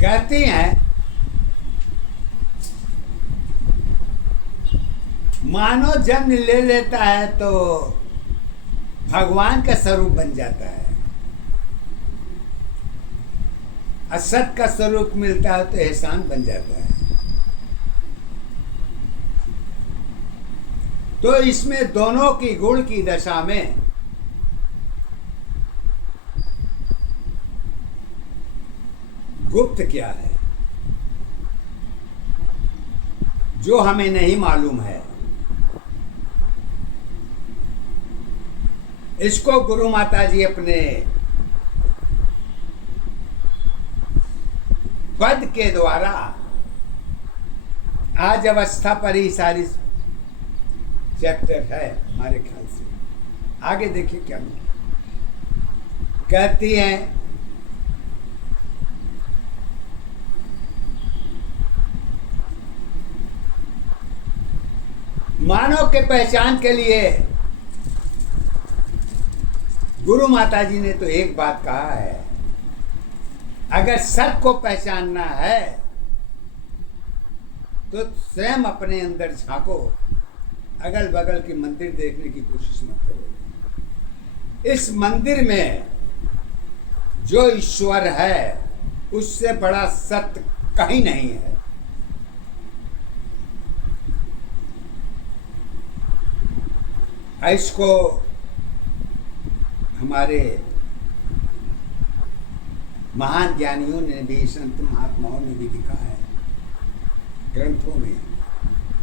कहती हैं मानव जन्म ले लेता है तो भगवान का स्वरूप बन जाता है, असत का स्वरूप मिलता है तो एहसान बन जाता है। तो इसमें दोनों की गुण की दशा में गुप्त क्या है जो हमें नहीं मालूम है, इसको गुरु माता जी अपने पद के द्वारा आज अवस्था पर ही सारी चैप्टर है हमारे ख्याल से। आगे देखिए क्या कहती हैं। मानव के पहचान के लिए गुरु माता जी ने तो एक बात कहा है, अगर सत को पहचानना है तो स्वयं अपने अंदर झांको, अगल बगल की मंदिर देखने की कोशिश मत करो। इस मंदिर में जो ईश्वर है उससे बड़ा सत्य कहीं नहीं है। इसको हमारे महान ज्ञानियों ने भी, संत महात्माओं ने भी लिखा है ग्रंथों में।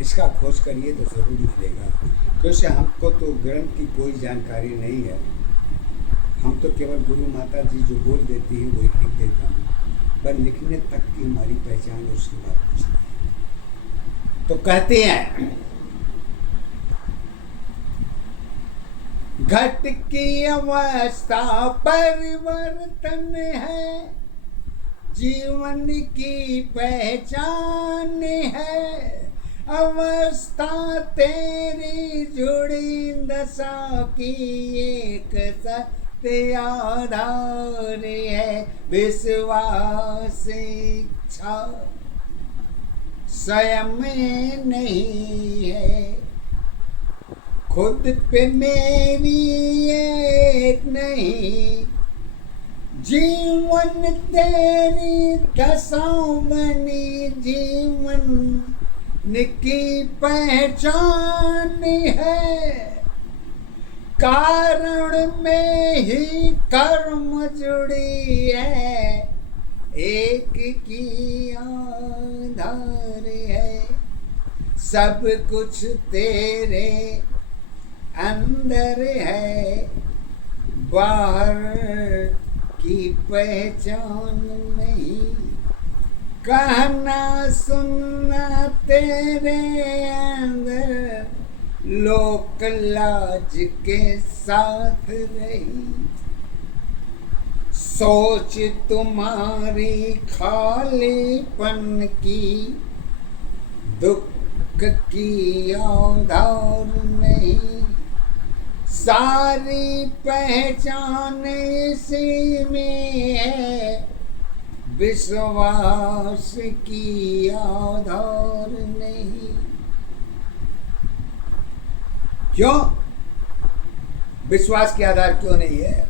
इसका खोज करिए तो जरूर मिलेगा, क्योंकि हमको तो ग्रंथ की कोई जानकारी नहीं है। हम तो केवल गुरु माता जी जो बोल देती हैं वही लिख देता हूँ, पर लिखने तक की हमारी पहचान उसके बाद कुछ नहीं। तो कहते हैं घट की अवस्था परिवर्तन है, जीवन की पहचान है। अवस्था तेरी जुड़ी दशा की एक सत्य आधार है। विश्वास इच्छा स्वयं में नहीं है, खुद पे मेरी एक नहीं। जीवन तेरी दशाओं बनी, जीवन की पहचान है। कारण में ही कर्म जुड़ी है, एक की आधार है। सब कुछ तेरे अंदर है, बाहर की पहचान नहीं। कहना सुनना तेरे अंदर, लोक लाज के साथ रही। सोच तुम्हारी खालीपन की, दुख की आधार नहीं। सारी पहचान इसी में है, विश्वास की आधार नहीं। क्यों विश्वास के आधार क्यों नहीं है?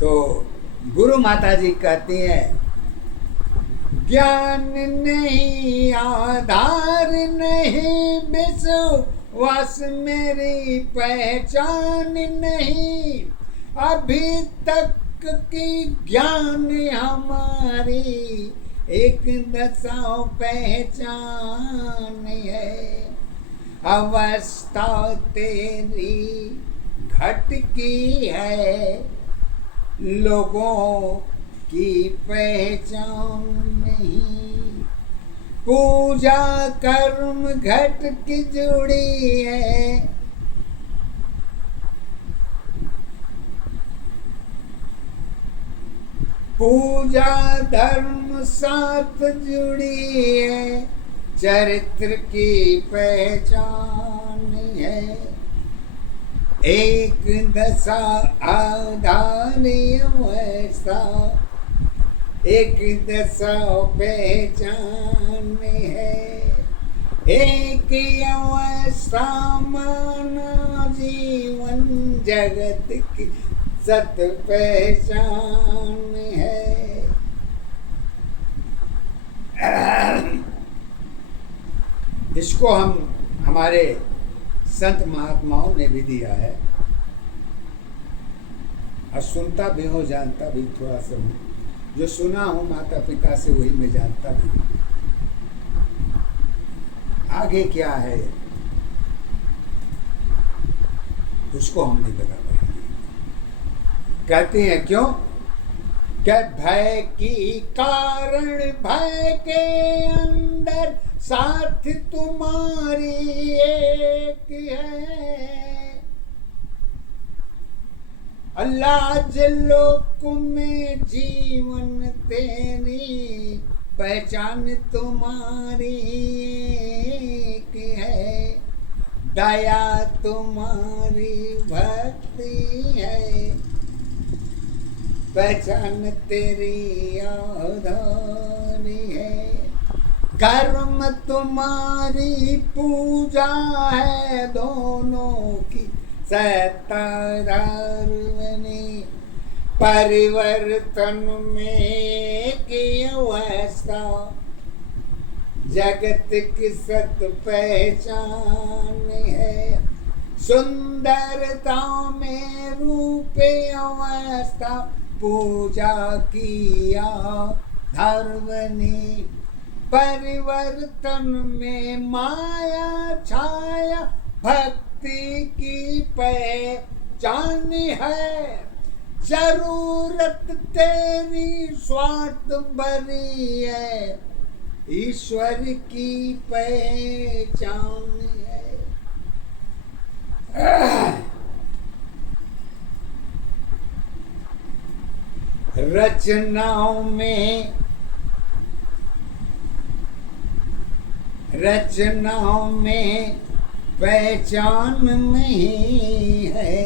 तो गुरु माता जी कहती हैं ज्ञान नहीं, आधार नहीं, विश्वास मेरी पहचान नहीं। अभी तक की ज्ञान हमारी एक दशा पहचान है। अवस्था तेरी घट की है, लोगों की पहचान नहीं। पूजा कर्म घट की जुड़ी है, पूजा धर्म साथ जुड़ी है। चरित्र की पहचान है, एक दशा आधार है। अवस्था एक दशा पहचान है, एक अवस्था माना जीवन जगत की सत पहचान है। इसको हम हमारे संत महात्माओं ने भी दिया है, और सुनता भी हूँ, जानता भी थोड़ा सा हूँ। जो सुना हूँ माता पिता से वही मैं जानता भी हूँ। आगे क्या है उसको हम नहीं बता पाएंगे। कहते हैं क्यों? क्या भय की कारण भय के अंदर साथ तुम्हारी एक है। अल्लाह लोक में जीवन तेरी पहचान तुम्हारी एक है। दया तुम्हारी भक्ति है, पहचान तेरी आधारी है। कर्म तुम्हारी पूजा है, दोनों की सतारवनी। परिवर्तन में की अवस्था जगत की सत पहचान है। सुंदरता में रूप अवस्था पूजा किया धर्मनी। परिवर्तन में माया छाया भक्ति की पहचान है। जरूरत तेरी स्वार्थ भरी है, ईश्वर की पहचान है। रचनाओं में पहचान नहीं है।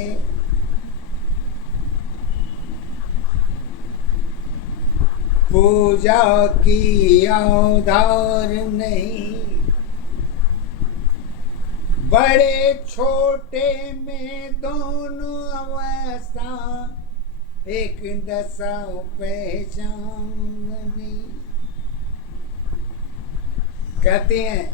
पूजा की आधार नहीं। बड़े छोटे में दोनों अवस्था एक दशा पहचान नहीं। कहते हैं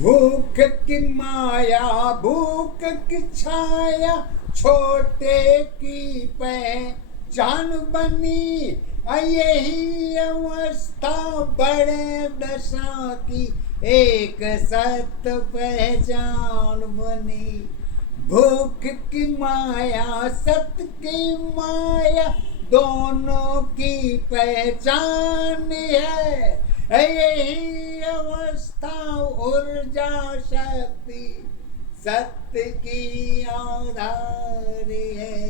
भूख की माया भूख की छाया छोटे की पहचान बनी। यही अवस्था बड़े दशा की एक सत पहचान बनी। भूख की माया सत की माया दोनों की पहचान है। यही अवस्था ऊर्जा शक्ति सत्य की आधार है।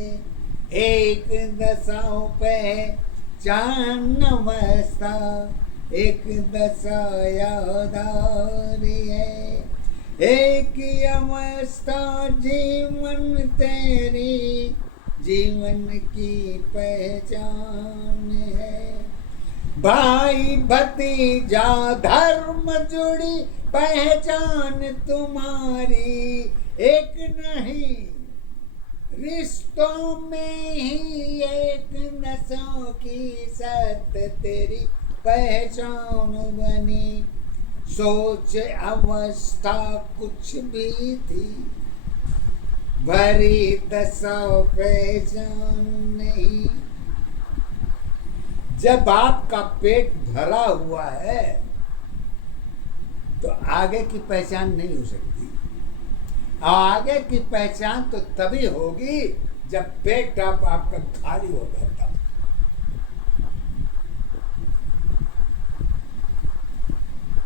एक दशा पहचान अवस्था एक दशा आधार है। एक अवस्था जीवन तेरी जीवन की पहचान है। भाई भतीजा धर्म जुड़ी पहचान तुम्हारी एक नहीं। रिश्तों में ही एक नशों की सत्य तेरी पहचान बनी। सोच अवस्था कुछ भी थी, भरी दशा पहचान नहीं। जब आपका पेट भरा हुआ है तो आगे की पहचान नहीं हो सकती। आगे की पहचान तो तभी होगी जब पेट आपका खाली होगा तब।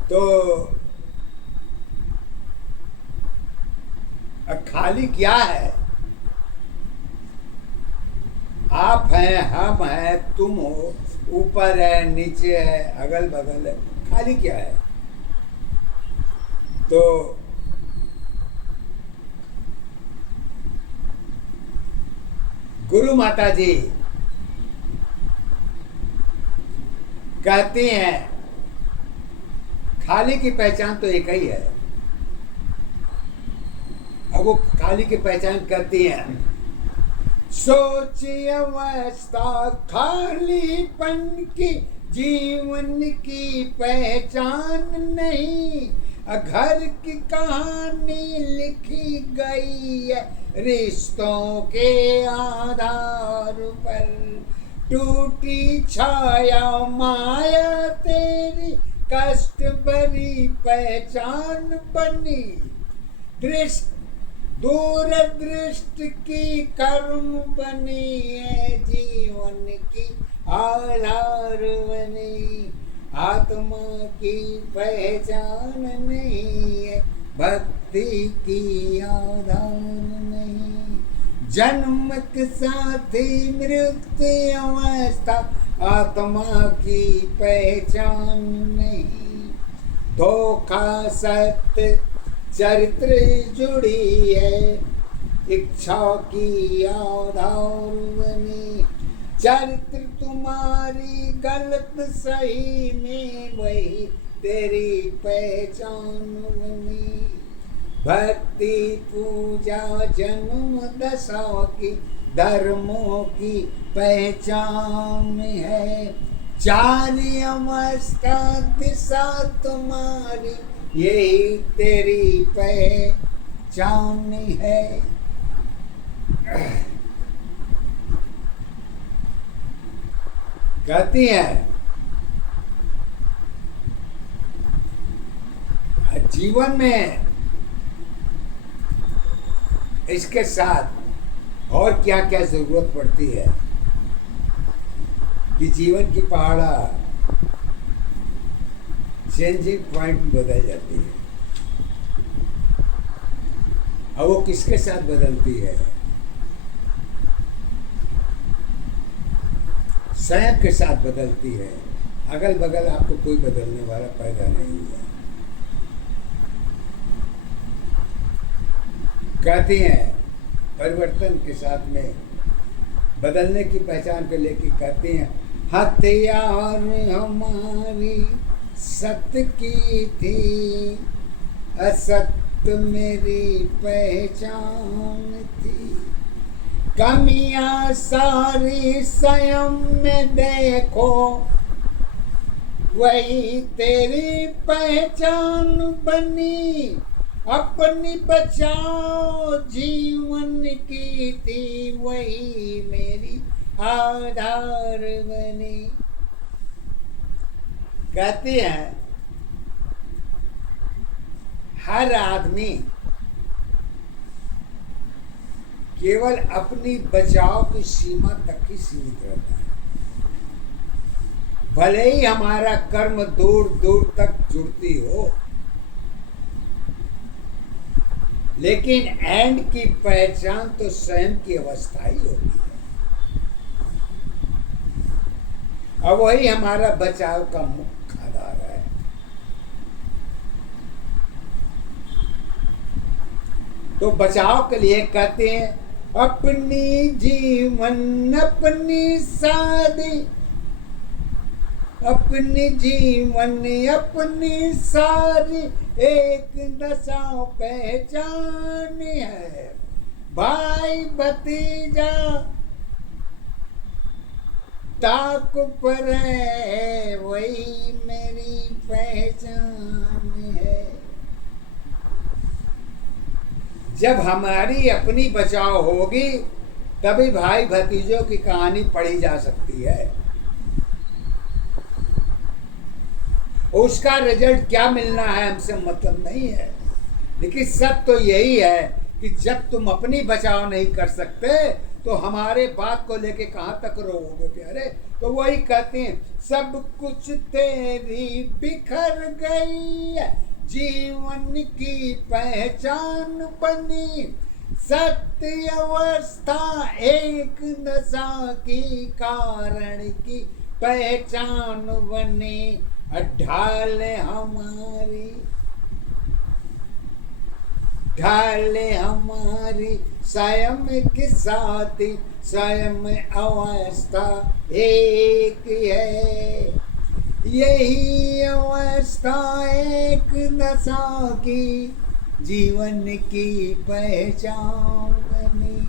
तो खाली क्या है? आप हैं, हम हैं, तुम हो, ऊपर है, नीचे है, अगल बगल है, खाली क्या है? तो गुरु माता जी कहती हैं खाली की पहचान तो एक ही है। अब वो खाली की पहचान करती हैं, सोची अवस्था खालीपन की जीवन की पहचान नहीं। घर की कहानी लिखी गई है रिश्तों के आधार पर। टूटी छाया माया तेरी कष्ट भरी पहचान बनी। दृष्टि दूरदृष्टि की कर्म बनी है जीवन की आधार बनी। आत्मा की पहचान नहीं है भक्ति की आधार नहीं। जन्म के साथ ही मृत्यु अवस्था आत्मा की पहचान नहीं। धोखा सत्य चरित्र जुड़ी है इच्छा की आधार बनी। चरित्र तुम्हारी गलत सही में वही तेरी पहचान बनी। भक्ति पूजा जन्म दशा की धर्मों की पहचान है। चार अवस्था दिशा तुम्हारी यही तेरी पहचान है। कहती है जीवन में इसके साथ और क्या क्या जरूरत पड़ती है कि जीवन की पहाड़ा चेंजिंग पॉइंट बदल जाती है। अब वो किसके साथ बदलती है? स्वयं के साथ बदलती है। अगल बगल आपको कोई बदलने वाला पैदा नहीं हुआ। कहती हैं परिवर्तन के साथ में बदलने की पहचान को लेकर कहती हैं हथियार हमारी सत्य की थी, असत्य मेरी पहचान थी। कमियां सारी स्वयं में देखो, वही तेरी पहचान बनी। अपनी बचाओ जीवन की थी, वही मेरी आधार बनी। कहती है हर आदमी केवल अपनी बचाव की सीमा तक ही सीमित रहता है। भले ही हमारा कर्म दूर दूर तक जुड़ती हो, लेकिन एंड की पहचान तो स्वयं की अवस्था ही होती है। और वही हमारा बचाव का मुख्य आधार है। तो बचाव के लिए कहते हैं अपनी जीवन अपनी शादी, अपनी जीवन अपनी सारी एक दशा पहचान है। भाई भतीजा ताक पर है, वही मेरी पहचान है। जब हमारी अपनी बचाव होगी तभी भाई भतीजों की कहानी पढ़ी जा सकती है। उसका रिजल्ट क्या मिलना है हमसे मतलब नहीं है, लेकिन सत्य तो यही है कि जब तुम अपनी बचाव नहीं कर सकते तो हमारे बात को लेके कहाँ तक रोओगे प्यारे। तो वही कहते हैं सब कुछ तेरी बिखर गई है, जीवन की पहचान बनी। सत्य अवस्था एक दशा की कारण की पहचान बनी। ढाल हमारी ढाले हमारी स्वयं के साथ स्वयं अवस्था एक है। यही अवस्था एक दशा की जीवन की पहचान बनी।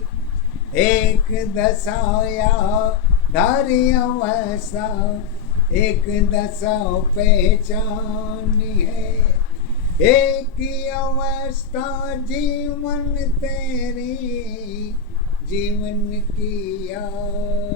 एक दशा या धारी अवस्था एक दशा पहचान है। एक ही अवस्था जीवन तेरी जीवन की याद।